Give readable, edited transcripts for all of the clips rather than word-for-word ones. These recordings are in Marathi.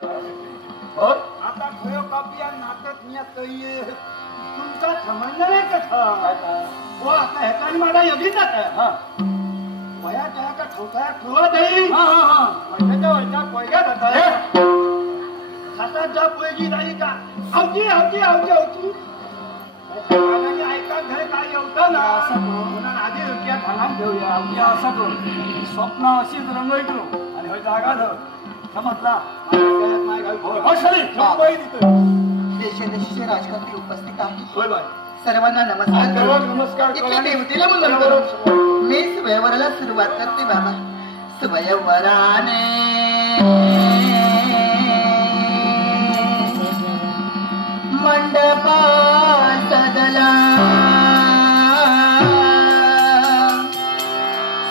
आता खयो कापिया नाटक नियत कहिए तुमचा समजलं नाही कसं हो आता ह्याचा माझा योगी जात हा वया त्या का ठोका ठेवत आहे महिन्याच्या वरच्या पोयग्यात होता हातात जा पोयगी नाही का आवची आवची आवची आवची ऐका घर काय येवतं ना म्हणून आधी रुपया घालान ठेवूया आवची असं करू स्वप्न अशीच रंगई करू आणि होय जागा धर समजला देशदेशीचे राजकारणी उपस्थित आहेत सर्वांना नमस्कार इथे देवतेला वंदन करू मी स्वयंवराला सुरुवात करते बाबा स्वयंवराने मंडपा सदला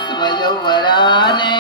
स्वयंवराने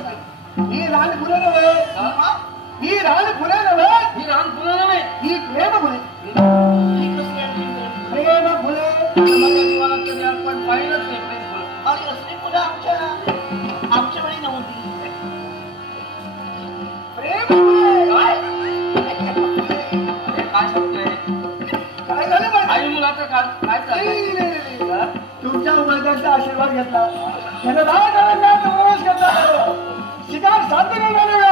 ही रान फुलं नव्हे, ही रान फुलं नव्हे, ही रान फुलं नव्हे, ही प्रेम फुले, ही कसली आणखी प्रेम फुले. माझ्या जीवनात कधी आपण पाहिलंच नाही प्रेम फुलं. आणि असली फुलं आमच्या वेळी नव्हती. प्रेम फुले. काय शब्द आहे? काय झालं माहिती? आई मुलाचं काय चाललंय? तुमच्या उमेदवाराचा आशीर्वाद घेतला, त्यानं राजकारणात प्रवेश घेतला, शिकार साध्य केला.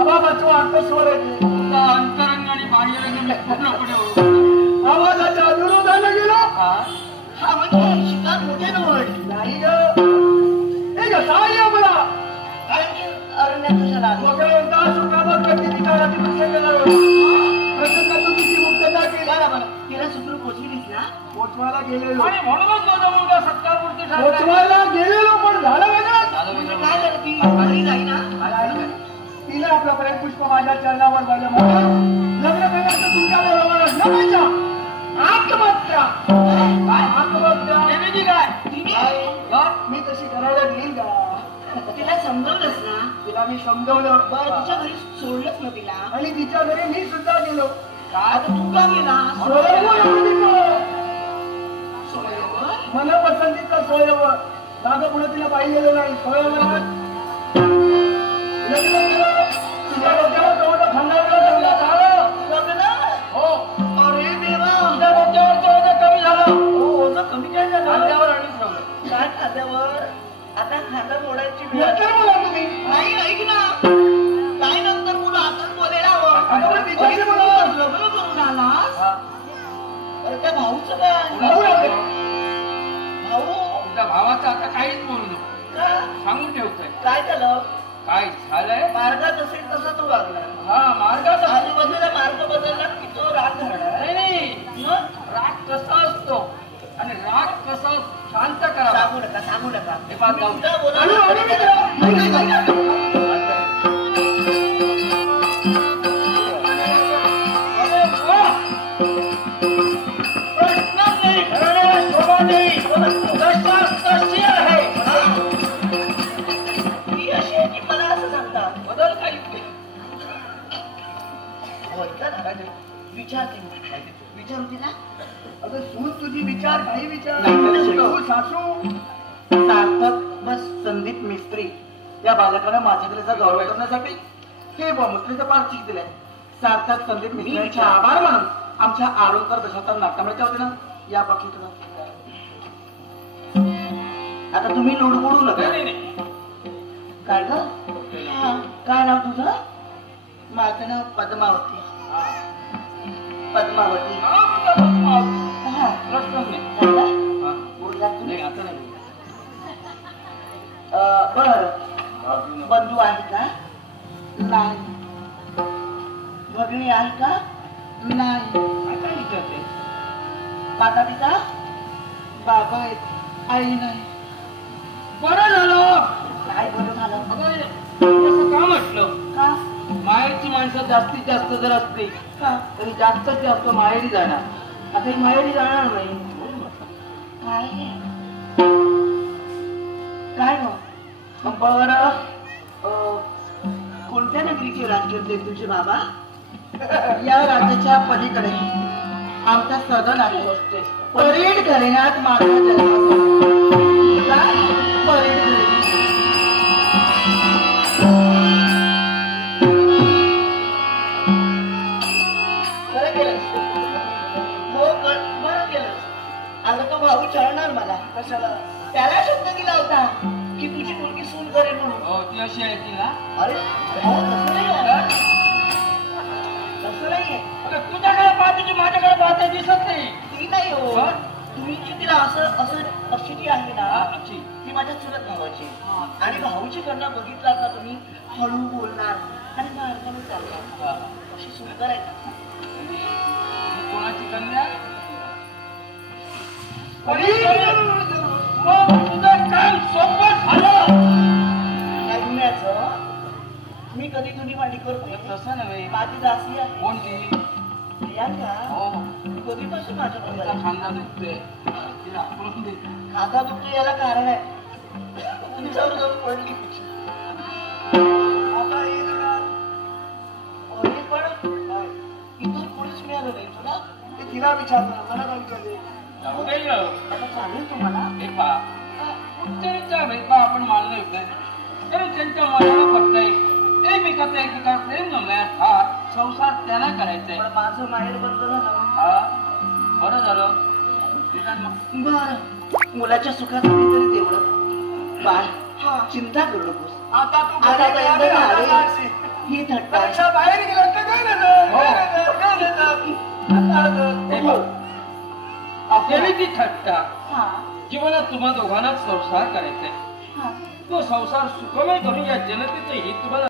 आवाजाचा अंतस्वर आहे, तुमचा अंतरंग आणि बाह्यरंग पूर्णपणे ओळखतो. आवाजाच्या अनुरोधानं गेलो. हा म्हणजे शिकार मोठे नव्हे. नाही ग, हे ग सहाय्य मला. कारण की अरण्यात कशाला आलो? वगैरे सुखावर कधी विचाराची प्रसंग झाला. प्रसंगातून तुझी मुक्तता केली. तिला सुखरूप पोचविलीस ना? पोचवायला गेलेलो, आणि म्हणूनच माझा मुलगा सत्कारमूर्ती ठरला. पोचवायला गेलेलो, पण झालं वेगळं. झालं म्हणजे वेगळं. काय झालं? ती घरी जाई ना? तिने आपलं प्रेम पुष्प माझ्या चरणावर वाहिलं. म्हणून लग्न केल्याचं तुमच्या बरोबर लग्नाच्या आत्महत्या. काय आत्महत्या? देवीची काय? काय? मी तशी करायला देईन का? तिला समजवलंस ना? तिला मी समजवलं. बरं तिच्या घरी सोडलंच ना तिला? आणि तिच्या घरी मी सुद्धा गेलो. आता तू का गेला? मनपसंतीचा स्वयंवर. मागं पुढे तिला पाहिलेलं नाही. स्वयंवरात लग्न केलं. तिच्या डोक्यावर तेवढं खंडावलं ठेवलं. झालं. लग्न? हो. अरे देवा! तुझ्या डोक्यावर तेवढं कमी झालं. हो, ओझं कमी काय झालं? खांद्यावर आणून ठेवलं. काय खांद्यावर? आता खांदा मोडायची वेळ. नंतर बोला तुम्ही. नाही ऐक ना, काय नंतर मुलं हातात बोलायला हवं. आता तिच्याशी बोला. लग्न करून आलास? हा. अरे त्या भाऊचं काय? भाऊ आहे. भाऊ तुझ्या भावाचं आता काहीच बोलू नको. का? सांगून ठेवतोय. काय झालं? काय झालंय? मार्गात असेल तसा तो वागला. हा मार्गात आजूबाजूला मार्ग बदलला की तो राग धरणार. नाही. मग राग कसा असतो आणि राग कसा शांत करावा सांगू नका. हे पाहत जाऊ. तुमचा बोला. अरे, अरे, अरे, अरे, अरे. अरे वा! प्रश्नच नाही, घराण्याला शोभा नाही. तशाच तशी आहे. ती अशी आहे की मला असं सांगतात. बदल काहीच नाही. होय का ना? विचारते मी. विचारू तिला? अगं सून तुझी विचार काही विचार. नाही. तू सासू. सार्थक बस संदीप मिस्त्री या बालकानं माझ्याकडेचा गौरव करण्यासाठी हे मुस्त्रीचं पार्थिक दिलंय. सार्थक संदीप मिस्त्रीचे आभार मानून आमच्या आरोग्य दशाचा नाट्यामध्ये होते ना या पक्षीतून. आता तुम्ही लुडबुडू नका. नाही, नाही. काय ग? काय नाव तुझं? माझं नाव पद्मावती. पद्मावती. हा. प्रश्नच नाही. काय ग? हा. बोलला तू? नाही, आता नाही. बर बंधू आहे का? नाही. भगिनी आहे का? नाही. आता विचारते. माता पिता? बाबा आहेत, आई नाही. बरं झालं. काय बरं झालं? अगं, असं का म्हटलं? का? माहेरची माणसं जास्तीत जास्त जर असते का? तरी जास्तीत जास्त माहेरी जाणार. आता ही माहेरी जाणार नाही. काय? काय हो? बर कोणत्या नगरीचे राज्यातले तुझे बाबा? या राज्याच्या पलीकडे आमचा सदन आहे. परेड करण्यात माझा जन्म. काय? परेड करण्यात. बरं केलंस. हो, बरं केलंस. आता तो भाऊ चळणार मला. कशाला? त्याला शब्द दिला होता की तुझी मुलगी सून करेल म्हणून. हो, ती अशी आहे की ना? अरे भाऊ तसं नाही आहे. तसं नाहीये. अगं, तुझ्याकडे पाहते की माझ्याकडे पाहते दिसत नाही. ती नाही हो. हा? तुम्ही जी तिला असं असं अशी ती आहे ना, अच्छी. ती माझ्या चुलत भावाची. आणि भाऊची कन्या बघितला का तुम्ही हळू बोलणार आणि मार्गाने चालणार. अशी सुंदर आहे ना. कोणाची कन्या? मग तुझं काम सोपं झालं. ऐकण्याचं मी कधी तुझी मांडी करते. तसं नव्हे. माझी दासी आहे. कोणती? प्रियांका. हो. कधीपासून माझ्या तिचा बरोबर खांदा दुखतोय. तिला आपण दे. खाता दुखतो याला कारण आहे. तुमच्यावर जाऊन पडली. तिला विचारलं मला काय विचारले जाऊ दे ग. आता चालेल तुम्हाला हे पहा, कुठच्या भेदभाव आपण मानले होते तरी त्यांच्या मनाला पटलंय. एकमेकाचं एकमेकावर प्रेम जमलंय. हा संसार त्यांना करायचंय. पण माझं माहेर बंद झालं. हा बरं झालं. निदान मग बर मुलाच्या सुखासाठी तरी तेवढं बाळ चिंता करू नकोस. आता तू आता घरी तर गेला, आले. आता जाशील. ही थट्टा आहे. परीक्षा बाहेर गेला तर काय झालं? हो. काय झालं? आता आलं. हे पहा, आपल्याला ती थट्टा हा, जीवनात तुम्हा दोघांनाच संसार करायचा आहे. हा. तो संसार सुखमय करून या जनतेचं हित तुम्हाला